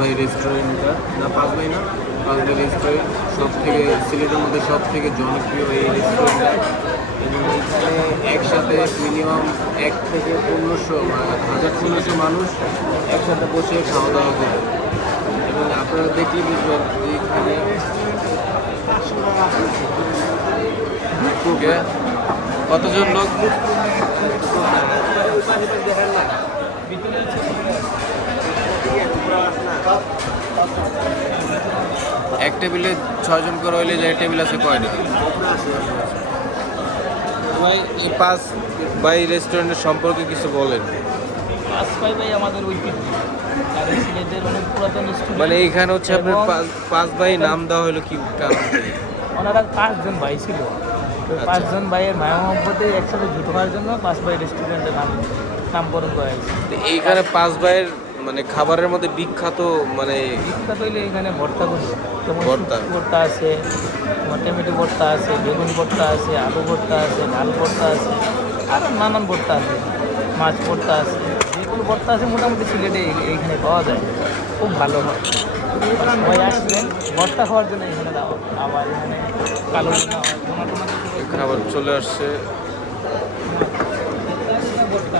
ভাই রেস্টুরেন্টটা, না পাঁচ ভাই না, পাঁচ ভাই রেস্টুরেন্ট সব থেকে সিলেটের মধ্যে সব থেকে জনপ্রিয় এই রেস্টুরেন্টটা। এবং এখানে একসাথে মিনিমাম 1 থেকে 1500 1000-1500 মানুষ একসাথে বসে খাওয়া দাওয়া করে। এবং আপনারা দেখলে বুঝবেন যে এখানে কতজন লোক। এক টেবিলে 6 জন করে হইলে যে টেবিল আছে কয়টা ভাই? এই পাঁচ ভাই রেস্টুরেন্টের সম্পর্কে কিছু বলেন। পাঁচ ভাই ভাই আমাদের ঐতিহ্য আর এই সিলেটের অনেক পুরাতন স্টুডেন্ট। মানে এইখানে হচ্ছে আপনার পাঁচ ভাই নাম দেওয়া হলো কি কারণ? ওনারা 5 জন ভাই ছিল, তো আচ্ছা। 5 জন ভাইয়ের মায়া মহব্বতে একসাথে জুটো হওয়ার জন্য পাঁচ ভাই রেস্টুরেন্টের নামকরণ করা হয়েছে। তো এইখানে পাঁচ ভাইয়ের মানে খাবারের মধ্যে বিখ্যাত মানে বিখ্যাত হইলে এখানে ভর্তাগুলো, যেমন ভর্তা। শুটকি ভর্তা আছে, তোমার টমেটো ভর্তা আছে, বেগুন ভর্তা আছে, আলু ভর্তা আছে, ডাল ভর্তা আছে, আর নানান ভর্তা আছে, মাছ ভর্তা আছে। যেগুলো ভর্তা আছে মোটামুটি সিলেটে এইখানে পাওয়া যায়, খুব ভালো হয়। সবাই আসবেন ভর্তা খাওয়ার জন্য এখানে দাও। আবার এখানে কালো বোনা হয়, বোনা টোনা খাবার চলে আসছে। ভর্তা